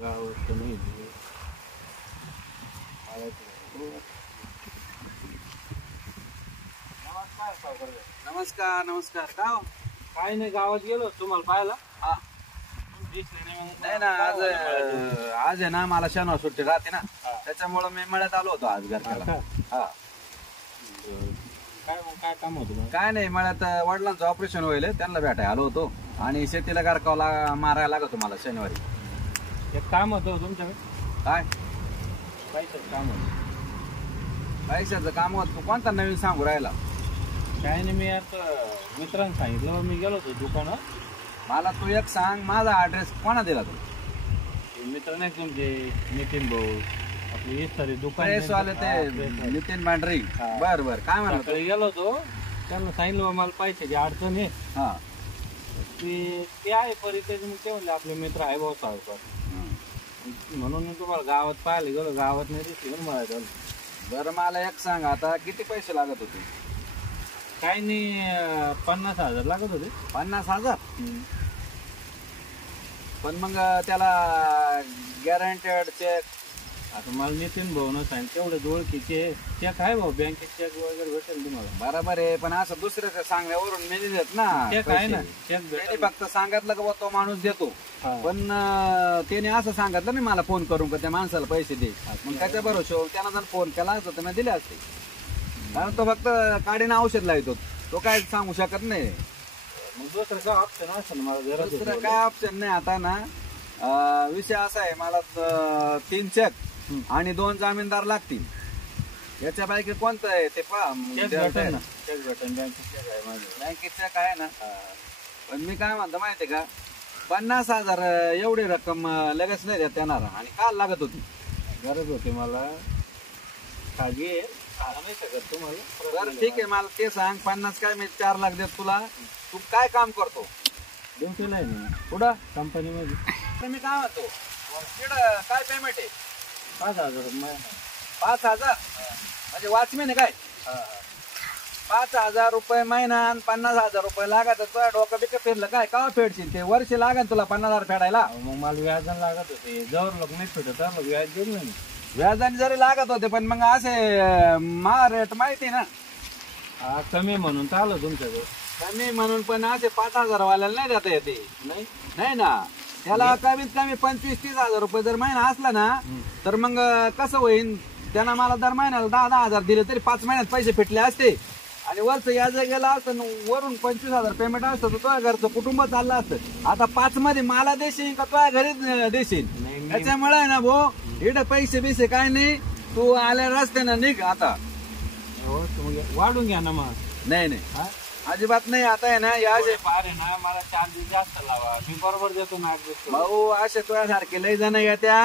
गावात नाही नमस्कार नमस्कार. का हो? काय नाही, गावात गेलो तुम्हाला पाहायला. हा दिसले नाही मग. नाही ना, आज आहे ना, मला शनिवार सुट्टी राहते ना, त्याच्यामुळे मी मळ्यात आलो होतो आज घरच्याला. हा काय काम होतं? काय नाही, मळ्यात वडिलांचं ऑपरेशन होईल, त्यांना भेटायला आलो होतो आणि शेतीला गारकावला मारायला लागतो मला शनिवारी. एक काम होतं तुमच्याकडे. काय पैशाचं काम होतं. पैशाचं काम होत? तू कोणता नवीन सांगू राहिला? काय नाही, मी आता मित्रांनी सांगितलं, मी गेलो होतो दुकानात. मला तू एक सांग, माझा ऍड्रेस कोणा दिला तू? मित्र नाही तुमचे, नितीन भाऊ, आपले सारे दुकान प्रेसवाले ते नितीन मांढरी. बर बर, काय म्हणतो? गेलो होतो, त्यांना सांगितलं मला पैशाची अडचण आहे. हा ते आहे परिचय. मग ते म्हणले आपले मित्र आहे भाऊ सावकार, म्हणून मी तुम्हाला गावात पाहायला गेलो. गावात नाही दिसली म्हणून मला झालं. बरं मला एक सांग, आता किती पैसे लागत होते? काही नाही, 50,000 लागत होते. 50,000? पण मग त्याला गॅरंटेड चेक? आता मला नितीन भाऊन सांगितलं तेवढे ओळखीचे चेक आहे भाऊ, बँकेत चेक वगैरे भेटेल तुम्हाला. बरोबर आहे, पण असं दुसऱ्याच्या सांगण्यावरून मी नाही देत ना. चेक आहे ना, चेक त्याने फक्त सांगितलं का तो माणूस देतो, पण त्याने असं सांगितलं नाही मला फोन करून का त्या माणसाला पैसे दे. मग त्याच्या बरोबर त्याला जर फोन केला असता तर मी दिले असते, कारण तो फक्त काडीनं औषध लावतो, तो काय सांगू शकत नाही. मग दुसरं काय ऑप्शन असेल मला? दुसरं काय ऑप्शन नाही आता ना. विषय असा आहे, मला 3 चेक आणि 2 जामीनदार लागतील. याच्यापैकी कोणतं आहे ते पहा. चेक भेटेल ना, चेक भेटेल, बँकेत चेक आहे माझं. बँकेत चेक आहे ना. पण मी काय म्हणतो माहितीये का, 50,000 एवढी रक्कम लगेच नाही देता येणार. आणि काल लागत होती, गरज होती मला. खागी सांगा नाही शकत तुम्हाला. बरं ठीक आहे, मला ते सांग, 50 काय मी 4 लाख देत तुला. तू काय काम करतो? ड्युटीला आहे मी. कुठं? कंपनीमध्ये. तर मी काय म्हणतो, तिकडं काय पेमेंट आहे? 5,000 रुपये. 5,000 म्हणजे वॉचमॅन आहे काय? 5,000 रुपये महिना आणि 50,000 रुपये लागत. तुला डोकं बिकं फिरलं काय? का फेडशील? ते वर्ष लागेल तुला 50,000 फेडायला. मग मला व्याजाने लागत होते, जवळ लोक नाही फेडत, मग व्याज देईल ना. व्याजाने जरी लागत होते, पण मग असे मा रेट माहिती ना. हा कमी म्हणून चालू तुमच्याकडे. कमी म्हणून पण असे 5,000 वाल्याला नाही देता येते. नाही ना, त्याला कमीत कमी 25-30,000 रुपये जर महिना असला ना, तर मग कसं होईल, त्यांना मला दर महिन्याला 10,000 दिले तरी 5 महिन्यात पैसे फेटले असते. आणि वरच याच गेला असतं, वरून 25,000 पेमेंट असतं, तर तुझ्या घरचं कुटुंब चाललं असतं. आता 5 मध्ये मला देशील का तुझ्या घरीच देशील? त्याच्यामुळे ना भाऊ, इकडे पैसे बिसे काय नाही. तू आल्या रस्त्यानं निघ आता. हो, वाढून घ्या ना मग. नाही अजिबात नाही. आता आहे ना, या पारे ना, मला चार्जेस जास्त लावा, मी बरोबर देतो ना. भाऊ असे तुझ्यासारखे लय जण येत्या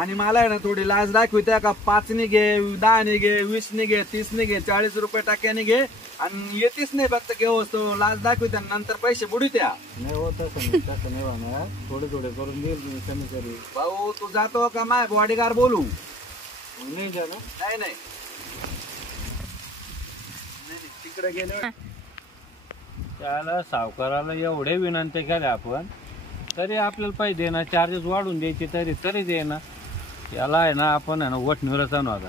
आणि मला आहे ना थोडी लाज दाखवित्या का 5 निघे, 10 निघे, 20 निघे, 30 निघे, 40 रुपये टक्क्याने घे आणि येतीच नाही फक्त घेऊ तो लाज दाखवित्या, नंतर पैसे बुडीत्या. नाही होत तसं नाही होणार. थोडे करून देईल मी कमी करी. भाऊ तू जातो का माय बॉडीगार्ड बोलू? नाही जाणं. नाही तिकडे गेलो. त्याला सावकाराला एवढे विनंती केल्या आपण, तरी आपल्याला पैसे देणार, चार्जेस वाढून द्यायचे तरी देणार. याला आहे ना, आपण आहे ना वटणीवरच आणू. आता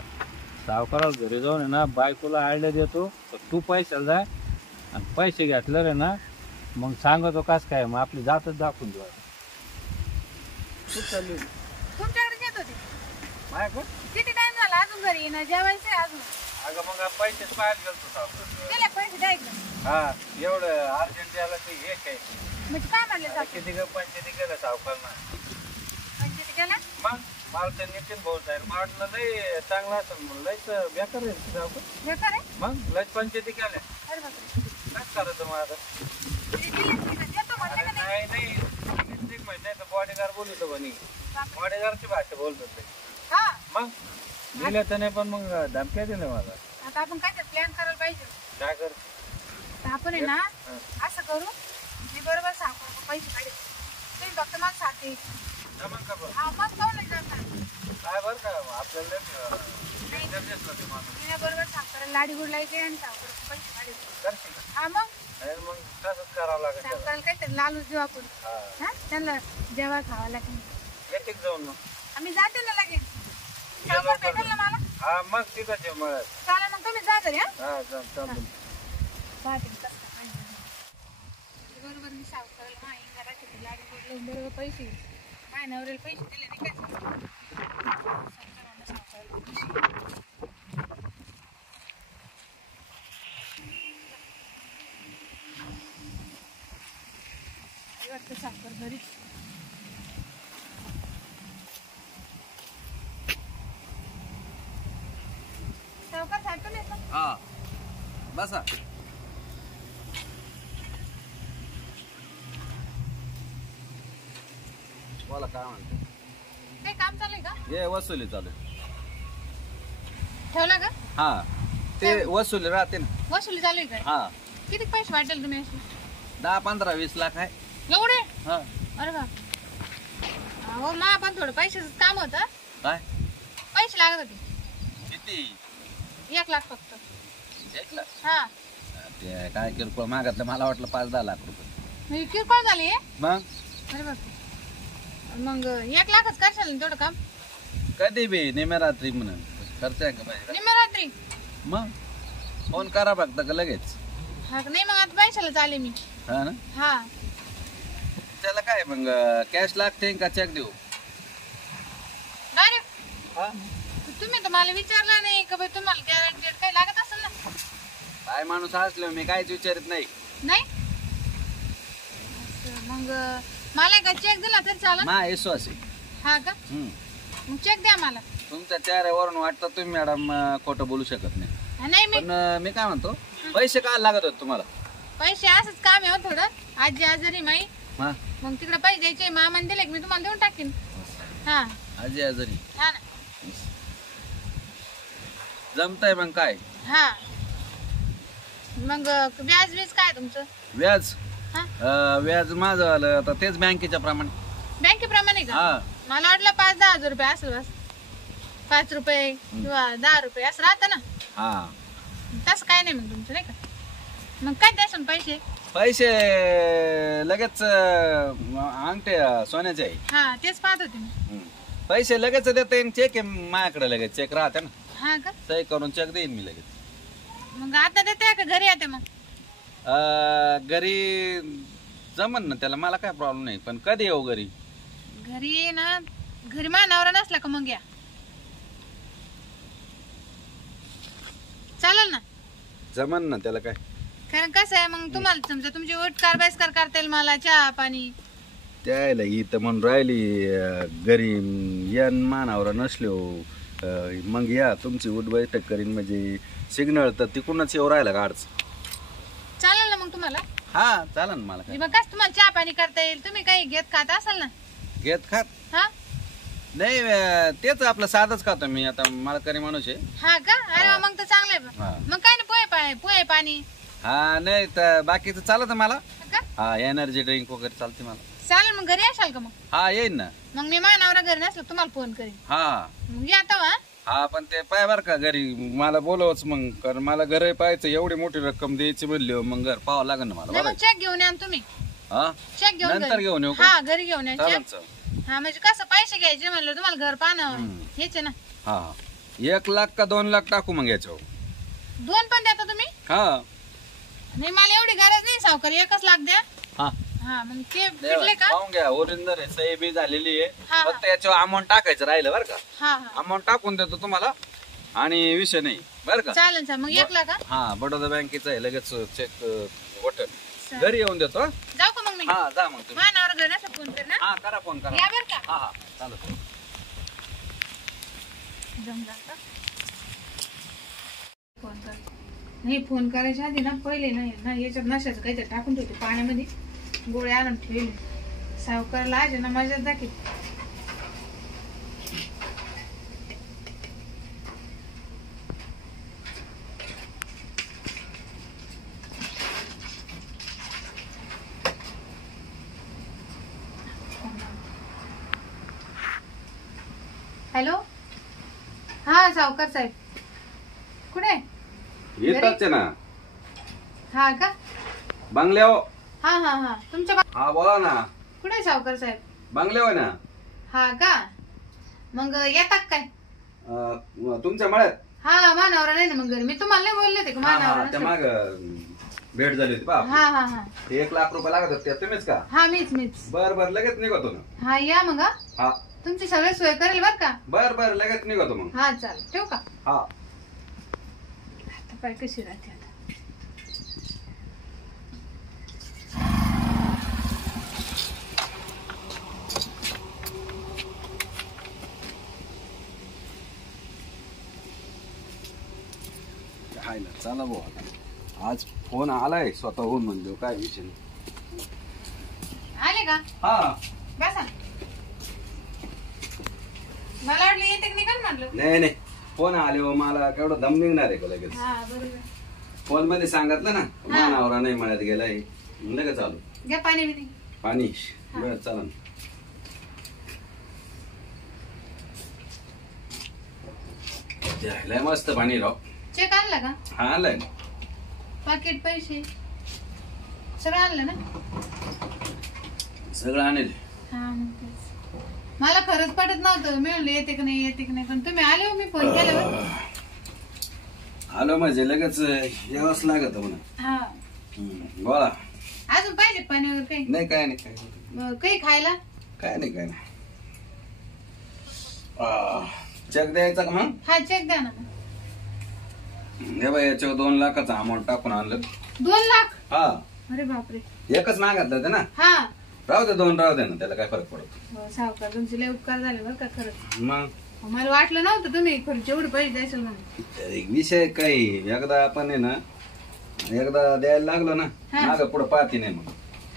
सावकाराला घरी जाऊन आहे ना, बायकोला आयडिया देतो, तू पैशाला जाय आणि पैसे घेतले रे ना, मग सांगतो कास काय, मग आपली जातच दाखवून देऊ. तुमच्याकडे येत होते. माझ्याकडे किती टाइम झाला अजून घरी येणं, जेवायचं अजून? अगं मग पैसेच पाहायला गेलतो सावकार. गेले पैसे द्यायचं हा एवढं अर्जंट याला ते हे काय म्हणजे काय म्हणले किती पंचायती गेलं सावकारना. पंचायती केला? मग मला ते नितीन भाऊ साहेब वाटलं लय चांगला असेल, म्हणून लयच बेकार आहे सावकार. बेकार आहे? मग लयच पंचायती केल्या. अरे बापरे. काय करायचं मग आता? देतो म्हणले का नाही? नाही म्हणजे बॉडीगार्ड बोलतो म्हणे, बॉडीगार्डची भाषा बोलतो ते. हा मग दिल्या तर नाही, पण मग धमक्या दिल्या मला. आता आपण काय तर प्लॅन करायला पाहिजे. काय कर? आपण आहे ना असं करू, मी बरोबर सांगतो पैसे काढे, तुम्ही फक्त मला साथ दे. हा मग जाऊ नाही जाणार काय बरं का आपल्याला बरोबर साखर लाडी गुडलायचे आणि साखर पैसे काढायचे. हा मग तसंच करावं लागेल. साखराला काहीतरी लालूच देऊ आपण. हा त्यांना जेव्हा खावा लागेल. येते का जाऊन मग? आम्ही जाते ना लगेच. सावकार भेटेल ना मला? हा मग तिथं ते मग चालेल मग तुम्ही जा तरी. हा चालतं. पाहते मी कसं काय आहे. बरोबर मी सावकाराला माही घराची लाडी बोलून बरोबर पैसे माय नवऱ्याला पैसे दिले नाही काय सावकाराला पैसे वाटतं सावकार घरी. सावकार साहेब तुम्ही येता? हा बसा. बोला काय म्हणतो. काही काम चालू आहे का? हे वसुली चालू आहे. ठेवला का? हा ते वसुली राहते ना. वसुली चालू आहे का? हा किती पैसे वाटेल तुम्ही असे? 10, 15, 20 लाख आहे. एवढे? हा अरे बा. हो मा पण थोडं पैशाचं काम होतं. काय पैसे लागत होते. किती? 1 लाख फक्त. 1 लाख? हा. ते काय किरकोळ मागितलं, मला वाटलं 5-10 लाख रुपये. मी किरकोळ झाली आहे. मग अरे बाप. मग 1 लाखच करशाल ना तेवढं काम? कधी बी निमेरात्री म्हणून खर्च आहे का पाहिजे. निम्मरात्री? मग फोन करा फक्त का लगेच. हा का? नाही मग आता पैशाला चाले मी. हा ना. हा. त्याला काय मग कॅश लागते का चेक देऊ? डायरेक्ट हा तुम्ही तर मला विचारलं नाही का बाई तुम्हाला गॅरंटी काही लागत असेल ना? काय माणूस असलो मी काहीच विचारित नाही. नाही असं, मग मला का चेक दिला तरी चालेल? मा विश्वास आहे. हा का? मग चेक द्या मला. तुमच्या चेहऱ्यावरून वाटतं तुम्ही मॅडम खोटं बोलू शकत नाही. हा, नाही मी पण मी काय म्हणतो, पैसे काय लागत होते तुम्हाला? पैसे असंच काम आहे हो थोडं. आजी आजारी माई हा मग तिकडे पैसे द्यायचे. मामाने दिले की मी तुम्हाला देऊन टाकीन. हा आजी आजारी हा ना. जमतंय मग काय? हा मग व्याज बीज काय तुमचं? व्याज हा व्याज माझं आलं आता तेच बँकेच्या प्रमाणे. बँकेप्रमाणे का? हा मला वाटलं 5-10 हजार रुपये असेल बस. 5 रुपये किंवा 10 रुपये असं राहतं ना. हा तसं काय नाही मग तुमचं नाही का? मग काय द्याल पैसे? पैसे लगेच अंगठे सोन्याचे आहे. हा तेच पाहत होते मी. पैसे लगेच देता येईन. चेक आहे माझ्याकडे, लगेच चेक राहते ना. हा का? सही करून चेक देईन मी लगेच. मग आता देते का घरी येते? मग घरी जमन ना त्याला, मला काय प्रॉब्लेम नाही. पण कधी येऊ घरी? घरी ना घरी मानावर नसला का मग या. चालेल ना? जमन ना त्याला काय. कारण कसं आहे मग तुम्हाला समजा तुमची वोट कारबाईस्कार करता येईल मला चहा पाणी. त्याला इथं म्हणून राहिली घरी यान मानावर नसलो मग या तुमची उठ बैठक करीन म्हणजे सिग्नल तर तिकडूनच येऊ राहिला गाडच. चालेल ना मग तुम्हाला? हा चालेल ना. मला काय मग कसं तुम्हाला चहा पाणी करता येईल? तुम्ही काही घेत खात असाल ना? घेत खात हा नाही, तेच आपलं साधच खातो मी. आता मला करी माणूस आहे. हा का? अरे वा, मग तर चांगलं आहे. हा. मग काय ना पोहे पाणी. हा नाही तर बाकीचं चालत मला. हा का? हा एनर्जी ड्रिंक वगैरे चालते मला. चालेल मग घरी येशाल का? मग हा येईन ना. मग मी मानावर घरी नसलो तुम्हाला फोन करीन. हा मग या आता. हा पण ते पाय बर का घरी मला बोलवच मग, कारण मला घर पाहायचं. एवढी मोठी रक्कम द्यायची म्हणली मग घर पाहावं लागेल ना मला. नाही मग चेक घेऊन या ना तुम्ही. हा चेक घेऊन नंतर घरी. घेऊन येऊ का? हा घरी घेऊन या चालेल चेक. चालेल. हा म्हणजे कसं पैसे घ्यायचे म्हणलं तुम्हाला घर पाहणं हेच आहे ना. हा 1 लाख का 2 लाख टाकू मग याच्यावर. 2 पण देता तुम्ही? हा नाही मला एवढी गरज नाही सावकार. 1 लाख द्या. हा हा मग ते भेटले का? पाहून घ्या. ओरिजिनल आहे, सही बी झालेली आहे. हा, फक्त याच्यावर अमाऊंट टाकायचं राहिलं बरं का. हा हा अमाऊंट टाकून देतो तुम्हाला आणि विषय नाही बरं का. चालेल चालेल. मग 1 लाख का? हा बडोदा बँकेचं आहे. लगेच चेक वोटर घरी येऊन देतो. जाऊ का मग मी? हा जा मग तुम्ही. मानावर घरी नसलं फोन कर ना. हा करा फोन करा. या बरं का? हा हा चालू. जमला का? फोन कर. नाही फोन करायच्या आधी ना पहिले नाही ना याच्यात नशाचं काहीतरी टाकून ठेवते पाण्यामध्ये. गोळ्या आणून ठेवले. सावकारला आज ना मजाच दाखव. हॅलो. हा सावकार साहेब कुठे? येताच ना हा का? बंगल्यावर. हा हा हा तुमच्या हा बोला ना. कुठे सावकार साहेब? बंगल्यावर ना. हा का? मग येतात काय? तुमच्या मळ्यात हा मानावरा नाही ना मग घरी. मी तुम्हाला नाही बोलले होते का मानावरा त्या नसेल? माग भेट झाली होती बाप. हा हा हा 1 लाख रुपये लागत होते तुम्हीच का? हा मीच. बर लगेच निघतो ना. हा या मग हा. हा तुमची सगळी सोय करेल बर का? बर लगेच निघतो मग. हा चालेल ठेवू का? हा आता पाय कशी राहते आता. हाय ना चला भाऊ आता आज फोन आलाय स्वतःहून म्हणजे काय विषय नाही. आले का? हा बसा. मला वाटलं येते की नाही का म्हटलं. नाही फोन आले हो मला केवढं दम निघणार आहे का लगेच. हा बरोबर. फोन मध्ये सांगितलं ना मानावरा नाही म्हणत गेलाय लगेच चालू. घ्या पाणी बिनी. पाणी बर चला ना. द्यायला मस्त पाणी राव. चेक आणला का? हा आणलाय ना. पाकिट पैसे सगळं आणलं ना? सगळं आणेल. हा मग तेच. मला खरंच पटत नव्हतं. मी म्हणलं येते का नाही पण तुम्ही आले हो. मी फोन केल्यावर आलो म्हणजे लगेच यावंच लागत म्हणा. हा बोला. अजून पाहिजे पाणी वगैरे काही? नाही काय नाही काही खायला? काय नाही चेक द्यायचा का मग? हा चेक द्या ना. हे बाई याच्यावर 2 लाखाचा अमाऊंट टाकून आणलं. 2 लाख? हा. अरे बापरे. एकच मागितलं ते ना. हा राहू दे 2 राहू दे ना त्याला काय फरक पडतो. सावकार तुमचे लय उपकार झाले बरं का खरंच. मग मला वाटलं नव्हतं तुम्ही खर्च एवढे पैसे द्यायचं म्हणून. एक विषय काही एकदा आपण आहे ना एकदा द्यायला लागलो ना माग पुढे पाहती नाही मग.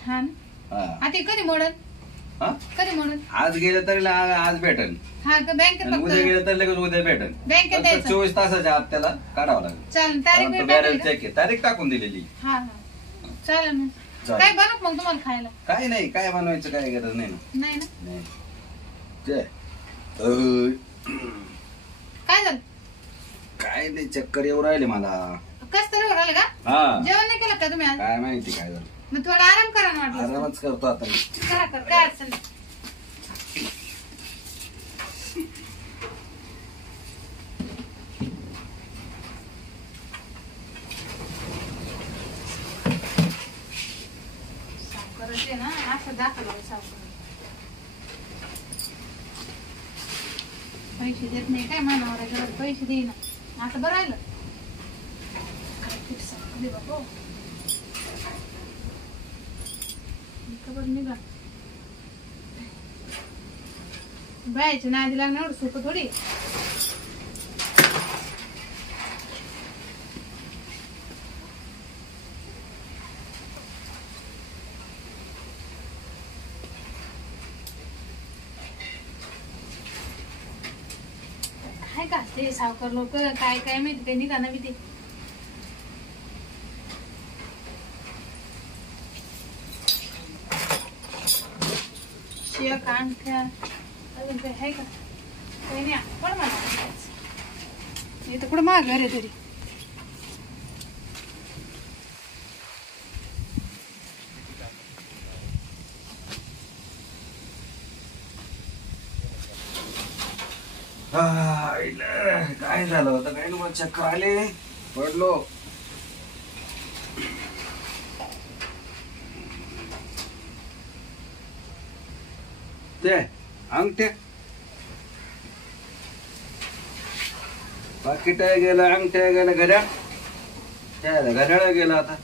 हा ना. हा आता कधी मोडल? हा? कधी मोडल? आज गेलं तरी आज भेटन. हा का बँकेत आणि उद्या फक्त गेलं तर लगेच उद्या भेटन. बँकेत द्यायचं? 24 तासाच्या आत त्याला काढावं लागेल. चालेल. तारीख भेट बॅरल चेक आहे तारीख टाकून दिलेली. हा चालेल मग. चालेल. काय बनव मग तुम्हाला खायला? काय नाही काय बनवायचं काय गरज नाही ना. नाही ना. नाही. ते, काय झालं? काय नाही चक्कर येऊ राहिले मला. कस तरी राहिलं का? हा जेवण नाही केलं का तुम्ही आज? काय माहिती काय झालं. मग थोडा आराम करा ना वाटलं. आरामच करतो आता मी. करा काय अडचण नाही. सावकाराचे ना असं दाखवलं सावकार. पैसे देत नाही काय मानावर घरात पैसे देईना. आता बरं राहिलं. काय किती सांगते बाबा. खबर निघा. बायच्या नादी लागणं एवढं सोपं थोडी. काय का ते सावकार लोक काय काय माहिती काही निघा ना ते. शिया अंगठ्या अजून काही आहे का? काही नाही. पण मला इथं कुठं माग घर आहे तरी. काय झालं होतं काय ना चक्कर आले पडलो. ते अंगठ्या पाकिट गेलं अंगठ्या गेलं घड्याळ त्याला घड्याळ गेलं. आता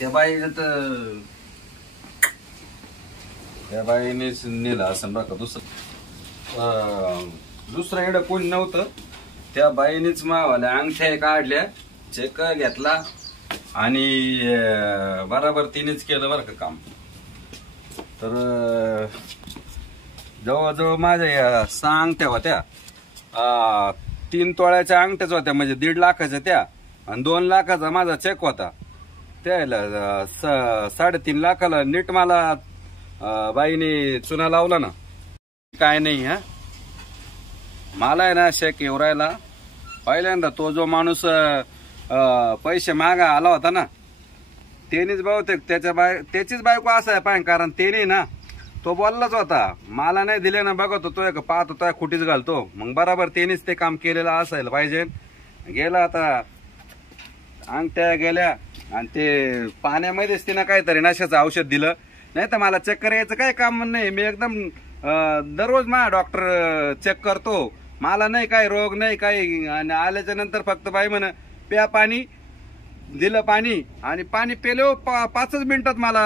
त्या बाईला तर त्या बाईनेच नेलं असं बघा. दुसरं एवढं कोणी नव्हतं. त्या बाईनेच मावाल्या अंगठ्या काढल्या चेक घेतला आणि बराबर तिनेच केलं बरं का काम. तर जवळजवळ माझ्या 6 अंगठ्या होत्या. 3 तोळ्याच्या अंगठ्याच होत्या म्हणजे 1.5 लाखाच्या त्या आणि 2 लाखाचा माझा चेक होता. त्याला 3.5 लाखाला नीट मला बाईने चुना लावला ना. काय नाही हा मला आहे ना शेक एवरायला पहिल्यांदा तो जो माणूस पैसे मागा आला होता ना त्यानेच बहुतेक त्याचीच बायको असं आहे पाय. कारण त्याने ना तो बोललाच होता, मला नाही दिले ना बघत होतो का पाहत होता खुटीच घालतो. मग बराबर त्यांनीच ते काम केलेलं असायला पाहिजे. गेला आता अंगठ्या गेल्या आणि ते पाण्यामध्येच तिनं काहीतरी नशाचं औषध दिलं. नाही तर मला चक्कर यायचं काही काम नाही. मी एकदम दररोज माझा डॉक्टर चेक करतो, मला नाही काही रोग नाही काही. आणि आल्याच्या नंतर फक्त बाई म्हण प्या पाणी, दिलं पाणी आणि पाणी पेलो 5 मिनिटात मला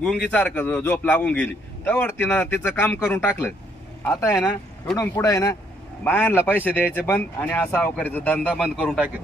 गुंगीसारखं झोप लागून गेली. त्यावर तिनं तिचं काम करून टाकलं. आता आहे ना इकडून पुढे आहे ना बायांना पैसे द्यायचे बंद आणि असा सावकारीचा धंदा बंद करून टाकेल.